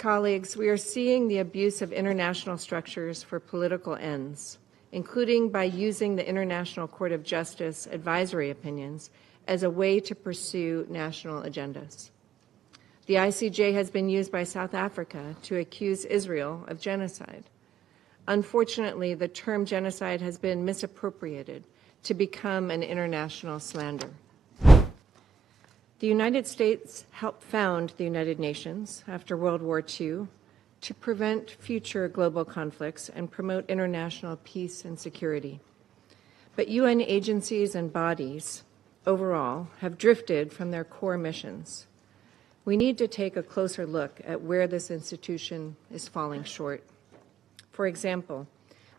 Colleagues, we are seeing the abuse of international structures for political ends, including by using the International Court of Justice advisory opinions as a way to pursue national agendas. The ICJ has been used by South Africa to accuse Israel of genocide. Unfortunately, the term genocide has been misappropriated to become an international slander. The United States helped found the United Nations after World War II to prevent future global conflicts and promote international peace and security. But UN agencies and bodies overall have drifted from their core missions. We need to take a closer look at where this institution is falling short. For example,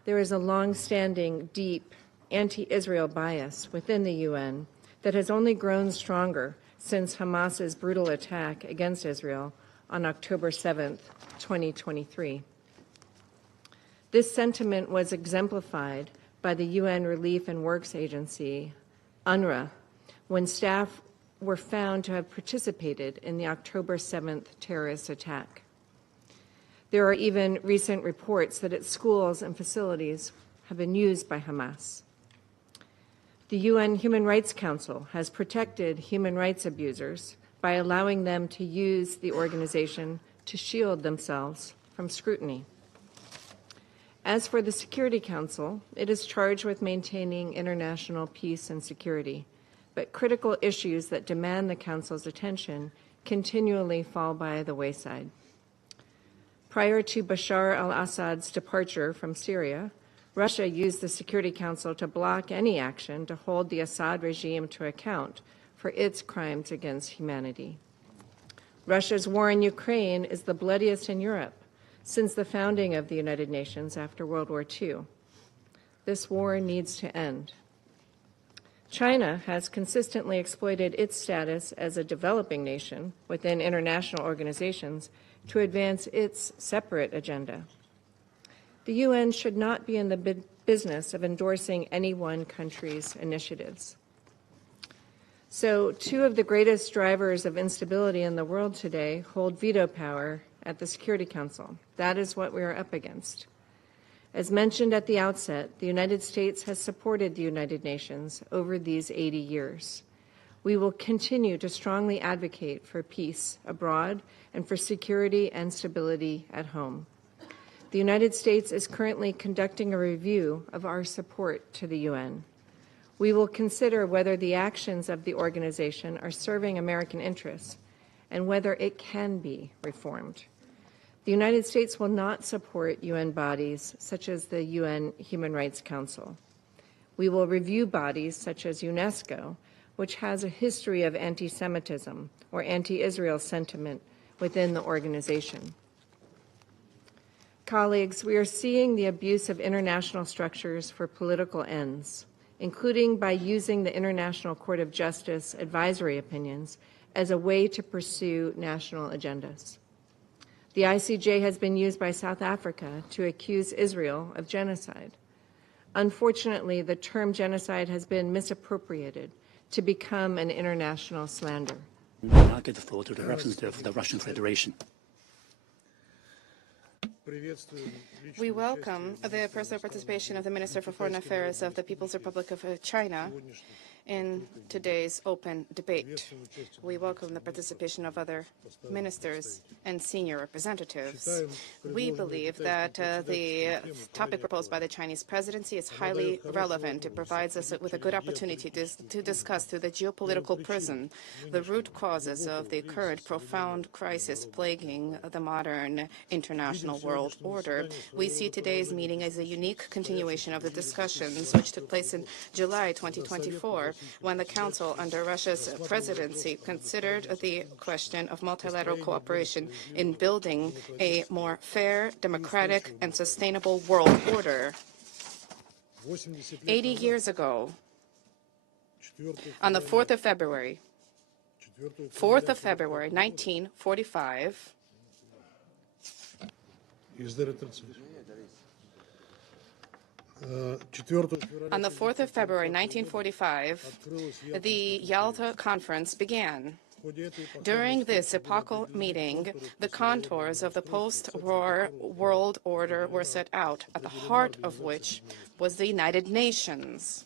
there is a long-standing, deep anti-Israel bias within the UN that has only grown stronger since Hamas's brutal attack against Israel on October 7th, 2023. This sentiment was exemplified by the UN Relief and Works Agency, UNRWA, when staff were found to have participated in the October 7th terrorist attack. There are even recent reports that its schools and facilities have been used by Hamas. The UN Human Rights Council has protected human rights abusers by allowing them to use the organization to shield themselves from scrutiny. As for the Security Council, it is charged with maintaining international peace and security, but critical issues that demand the Council's attention continually fall by the wayside. Prior to Bashar al-Assad's departure from Syria, Russia used the Security Council to block any action to hold the Assad regime to account for its crimes against humanity. Russia's war in Ukraine is the bloodiest in Europe since the founding of the United Nations after World War II. This war needs to end. China has consistently exploited its status as a developing nation within international organizations to advance its separate agenda. The UN should not be in the business of endorsing any one country's initiatives. So, two of the greatest drivers of instability in the world today hold veto power at the Security Council. That is what we are up against. As mentioned at the outset, the United States has supported the United Nations over these 80 years. We will continue to strongly advocate for peace abroad and for security and stability at home. The United States is currently conducting a review of our support to the UN. We will consider whether the actions of the organization are serving American interests and whether it can be reformed. The United States will not support UN bodies such as the UN Human Rights Council. We will review bodies such as UNESCO, which has a history of anti-Semitism or anti-Israel sentiment within the organization. Colleagues, we are seeing the abuse of international structures for political ends, including by using the International Court of Justice advisory opinions as a way to pursue national agendas. The ICJ has been used by South Africa to accuse Israel of genocide. Unfortunately, the term genocide has been misappropriated to become an international slander. I now give the floor to the representative of the Russian Federation. We welcome the personal participation of the Minister for Foreign Affairs of the People's Republic of China in today's open debate. We welcome the participation of other ministers and senior representatives. We believe that the topic proposed by the Chinese presidency is highly relevant. It provides us with a good opportunity to discuss through the geopolitical prism the root causes of the current profound crisis plaguing the modern international world order. We see today's meeting as a unique continuation of the discussions which took place in July 2024, when the Council under Russia's presidency considered the question of multilateral cooperation in building a more fair, democratic, and sustainable world order. 80 years ago, on the 4th of February, 1945, on the 4th of February, 1945, the Yalta Conference began. During this epochal meeting, the contours of the post-war world order were set out, at the heart of which was the United Nations.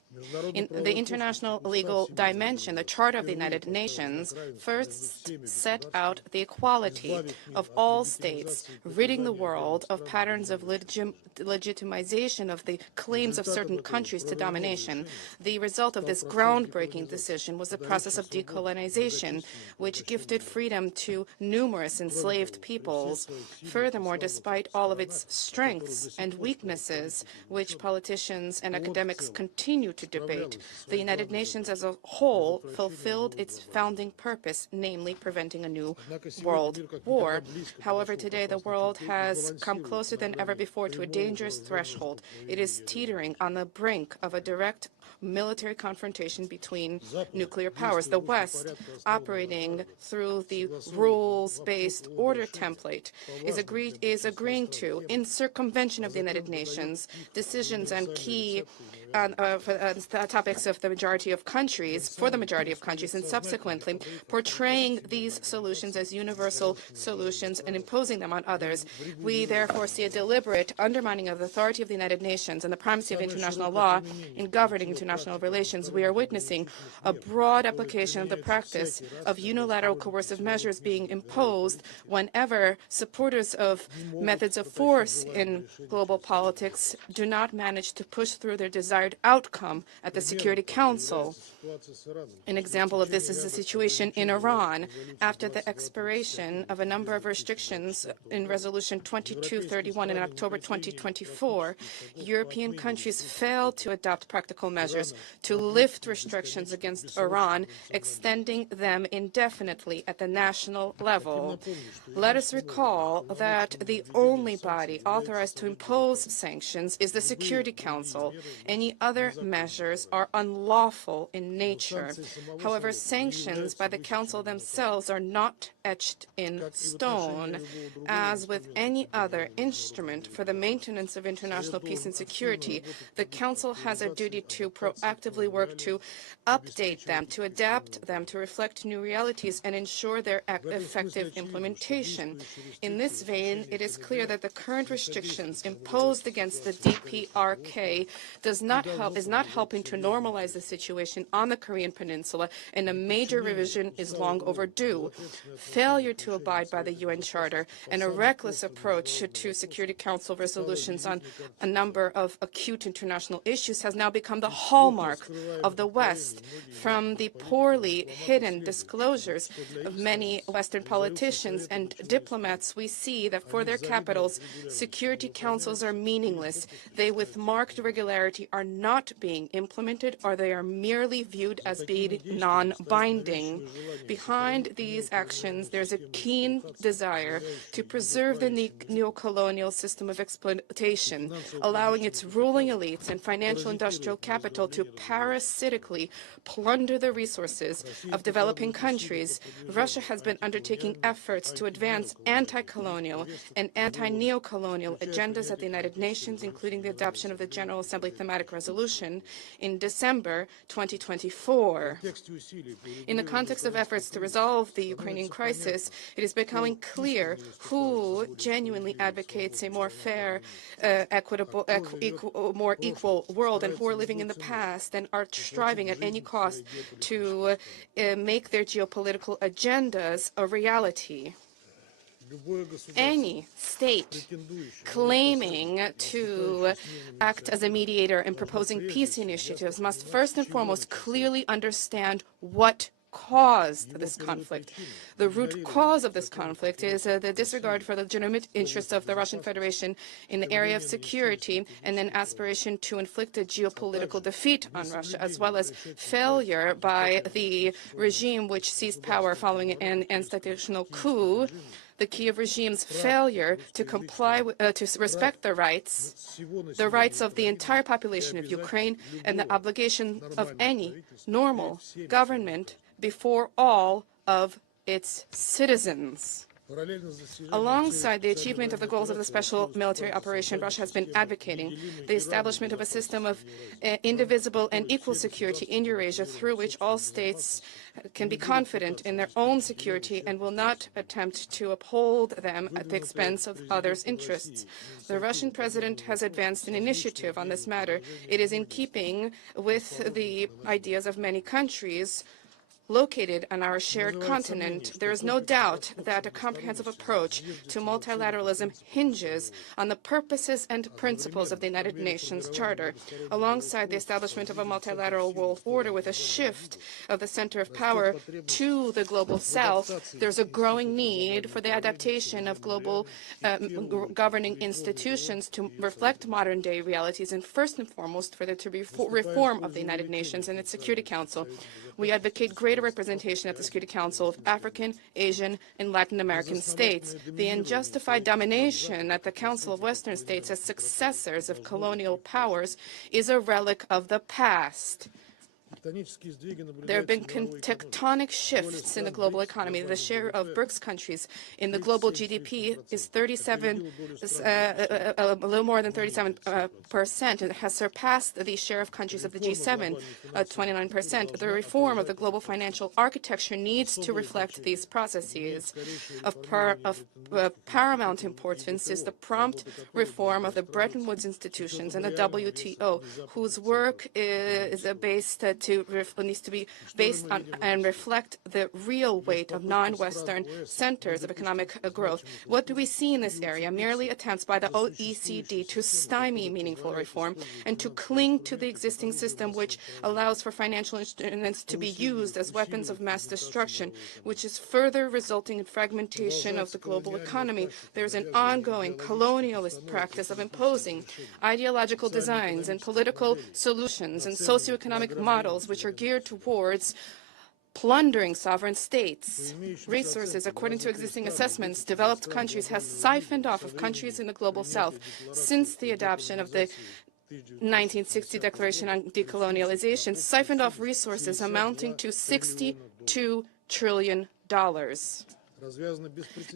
In the international legal dimension, the Charter of the United Nations first set out the equality of all states, ridding the world of patterns of legitimization of the claims of certain countries to domination. The result of this groundbreaking decision was the process of decolonization, which gifted freedom to numerous enslaved peoples. Furthermore, despite all of its strengths and weaknesses, which politicians and academics continue to debate, the United Nations as a whole fulfilled its founding purpose, namely preventing a new world war. However, today the world has come closer than ever before to a dangerous threshold. It is teetering on the brink of a direct military confrontation between nuclear powers. The West, operating through the rules-based order template, is agreeing to, in circumvention of the United Nations, decisions and key topics of the majority of countries, for the majority of countries, and subsequently portraying these solutions as universal solutions and imposing them on others. We therefore see a deliberate undermining of the authority of the United Nations and the primacy of international law in governing international relations. We are witnessing a broad application of the practice of unilateral coercive measures being imposed whenever supporters of methods of force in global politics do not manage to push through their desired outcome at the Security Council. An example of this is the situation in Iran. After the expiration of a number of restrictions in Resolution 2231 in October 2024, European countries failed to adopt practical measures to lift restrictions against Iran, extending them indefinitely at the national level. Let us recall that the only body authorized to impose sanctions is the Security Council. Any other measures are unlawful in nature. However, sanctions by the Council themselves are not etched in stone. As with any other instrument for the maintenance of international peace and security, the Council has a duty to proactively work to update them, to adapt them, to reflect new realities, and ensure their effective implementation. In this vein, it is clear that the current restrictions imposed against the DPRK is not helping to normalize the situation on the Korean Peninsula, and a major revision is long overdue. Failure to abide by the UN Charter and a reckless approach to Security Council resolutions on a number of acute international issues has now become the hallmark of the West. From the poorly hidden disclosures of many Western politicians and diplomats, we see that for their capitals, Security Councils are meaningless. They, with marked regularity, are not being implemented, or they are merely viewed as being non-binding. Behind these actions, there's a keen desire to preserve the neocolonial system of exploitation, allowing its ruling elites and financial industrial capital to parasitically plunder the resources of developing countries. Russia has been undertaking efforts to advance anti-colonial and anti-neocolonial agendas at the United Nations, including the adoption of the General Assembly Thematic Resolution in December 2024. In the context of efforts to resolve the Ukrainian crisis, it is becoming clear who genuinely advocates a more fair, equitable, more equal world, and who are living in the past and are striving at any cost to make their geopolitical agendas a reality. Any state claiming to act as a mediator and proposing peace initiatives must first and foremost clearly understand what caused this conflict. The root cause of this conflict is the disregard for the legitimate interests of the Russian Federation in the area of security, and an aspiration to inflict a geopolitical defeat on Russia, as well as failure by the regime which seized power following an institutional coup. The Kiev regime's failure to comply to respect the rights of the entire population of Ukraine, and the obligation of any normal government before all of its citizens. Alongside the achievement of the goals of the special military operation, Russia has been advocating the establishment of a system of indivisible and equal security in Eurasia, through which all states can be confident in their own security and will not attempt to uphold them at the expense of others' interests. The Russian president has advanced an initiative on this matter. It is in keeping with the ideas of many countries located on our shared continent. There is no doubt that a comprehensive approach to multilateralism hinges on the purposes and principles of the United Nations Charter. Alongside the establishment of a multilateral world order with a shift of the center of power to the global south, there's a growing need for the adaptation of global governing institutions to reflect modern-day realities, and first and foremost for there to be reform of the United Nations and its Security Council. We advocate greater representation at the Security Council of African, Asian, and Latin American states. The unjustified domination at the Council of Western States as successors of colonial powers is a relic of the past. There have been tectonic shifts in the global economy. The share of BRICS countries in the global GDP is a little more than 37%, and has surpassed the share of countries of the G7, 29%. The reform of the global financial architecture needs to reflect these processes. Of paramount importance is the prompt reform of the Bretton Woods institutions and the WTO, whose work is needs to be based on and reflect the real weight of non-Western centers of economic growth. What do we see in this area? Merely attempts by the OECD to stymie meaningful reform and to cling to the existing system, which allows for financial instruments to be used as weapons of mass destruction, which is further resulting in fragmentation of the global economy. There's an ongoing colonialist practice of imposing ideological designs and political solutions and socioeconomic models which are geared towards plundering sovereign states. Resources, according to existing assessments, developed countries have siphoned off of countries in the global south since the adoption of the 1960 Declaration on Decolonialization, siphoned off resources amounting to $62 trillion.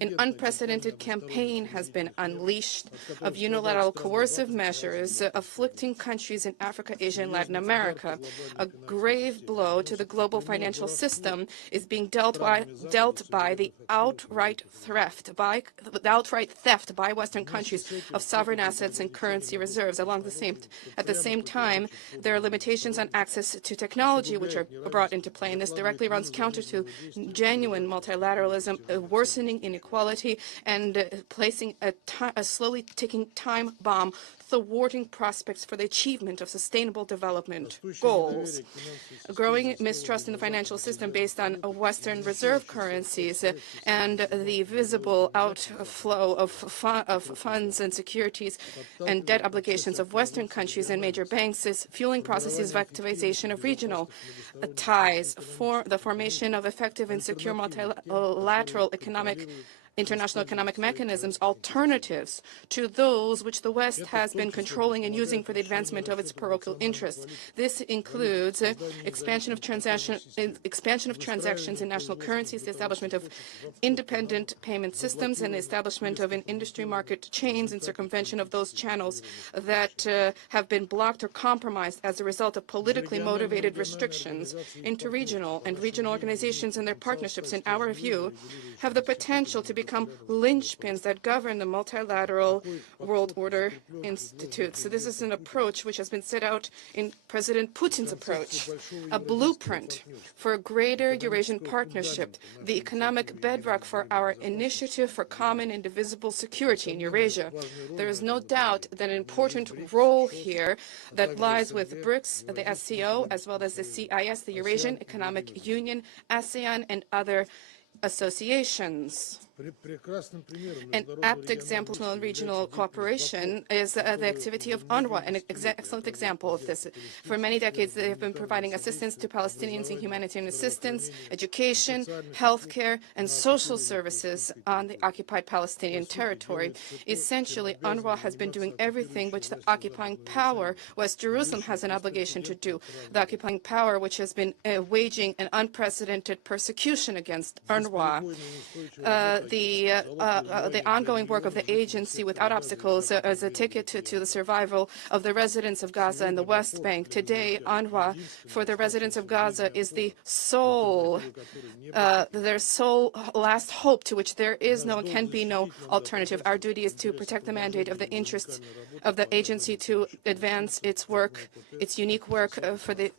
An unprecedented campaign has been unleashed of unilateral coercive measures afflicting countries in Africa, Asia, and Latin America. A grave blow to the global financial system is being dealt by the outright theft by Western countries of sovereign assets and currency reserves. At the same time, there are limitations on access to technology which are brought into play, and this directly runs counter to genuine multilateralism, worsening inequality, and placing a slowly ticking time bomb, thwarting prospects for the achievement of sustainable development goals. A growing mistrust in the financial system based on Western reserve currencies and the visible outflow of funds and securities and debt obligations of Western countries and major banks is fueling processes of activization of regional ties, for the formation of effective and secure multilateral international economic mechanisms, alternatives to those which the West has been controlling and using for the advancement of its parochial interests. This includes expansion of transactions in national currencies, the establishment of independent payment systems, and the establishment of an industry market chains and circumvention of those channels that have been blocked or compromised as a result of politically motivated restrictions. Interregional and regional organizations and their partnerships, in our view, have the potential to become linchpins that govern the multilateral world order institutes. So this is an approach which has been set out in President Putin's approach, a blueprint for a greater Eurasian partnership, the economic bedrock for our initiative for common indivisible security in Eurasia. There is no doubt that an important role here that lies with BRICS, the SCO, as well as the CIS, the Eurasian Economic Union, ASEAN, and other associations. An apt example of regional cooperation is the activity of UNRWA, an excellent example of this. For many decades, they have been providing assistance to Palestinians in humanitarian assistance, education, healthcare, and social services on the occupied Palestinian territory. Essentially, UNRWA has been doing everything which the occupying power, West Jerusalem, has an obligation to do. The occupying power, which has been waging an unprecedented persecution against UNRWA. the ongoing work of the agency without obstacles as a ticket to the survival of the residents of Gaza and the West Bank. Today, UNRWA for the residents of Gaza is the their sole last hope to which there is no and can be no alternative. Our duty is to protect the mandate of the interests of the agency to advance its work, its unique work for the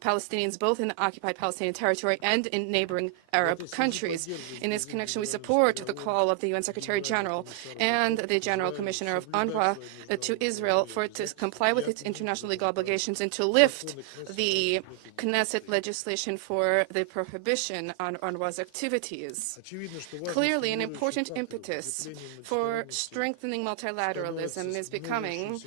Palestinians, both in the occupied Palestinian territory and in neighboring Arab countries. In this connection, we support the call of the UN Secretary-General and the General Commissioner of UNRWA to Israel for it to comply with its international legal obligations and to lift the Knesset legislation for the prohibition on UNRWA's activities. Clearly, an important impetus for strengthening multilateralism is becoming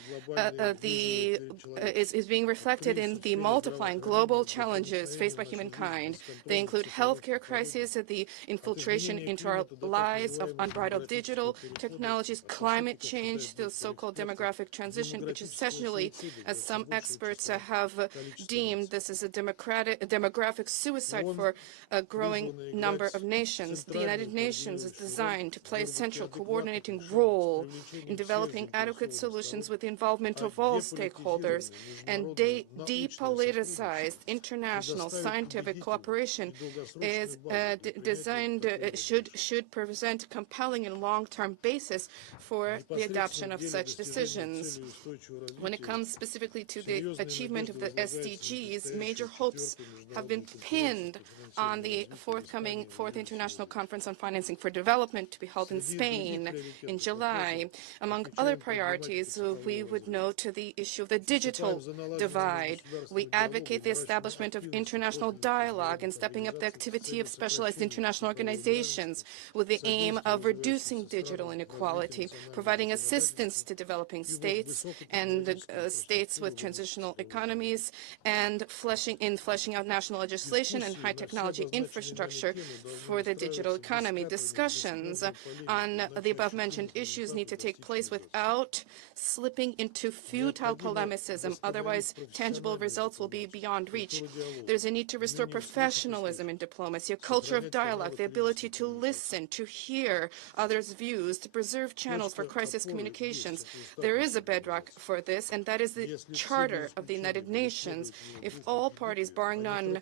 is being reflected in the multiplying global challenges faced by humankind. They include healthcare crises, the infiltration into our lives of unbridled digital technologies, climate change, the so-called demographic transition, which essentially, as some experts have deemed, this is a demographic suicide for a growing number of nations. The United Nations is designed to play a central coordinating role in developing adequate solutions with the involvement of all stakeholders, and depoliticized international scientific cooperation is designed should present a compelling and long-term basis for the adoption of such decisions. When it comes specifically to the achievement of the SDGs, major hopes have been pinned on the forthcoming Fourth International Conference on Financing for Development to be held in Spain in July. Among other priorities, we would note the issue of the digital divide. We advocate the establishment of international dialogue and stepping up the activity of specialized international organizations with the aim of reducing digital inequality, providing assistance to developing states and states with transitional economies, and fleshing out national legislation and high technology infrastructure for the digital economy. Discussions on the above-mentioned issues need to take place without slipping into futile polemicism, otherwise tangible results will be beyond reach. There's a need to restore professionalism in diplomacy, a culture of dialogue, the ability to listen, to hear others' views, to preserve channels for crisis communications. There is a bedrock for this, and that is the Charter of the United Nations. If all parties, barring none,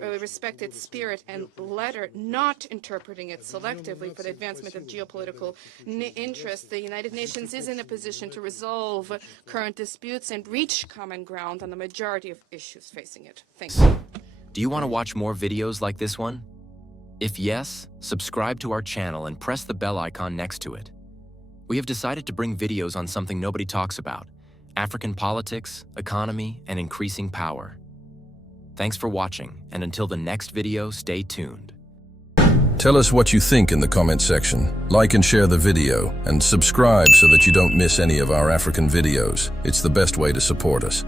respect its spirit and letter, not interpreting it selectively for the advancement of geopolitical interests, the United Nations is in a position to resolve current disputes and reach common ground on the majority of issues facing it. Thank you. Do you want to watch more videos like this one? If yes, subscribe to our channel and press the bell icon next to it. We have decided to bring videos on something nobody talks about: African politics, economy, and increasing power. Thanks for watching, and until the next video, stay tuned. Tell us what you think in the comment section. Like and share the video, and subscribe so that you don't miss any of our African videos. It's the best way to support us.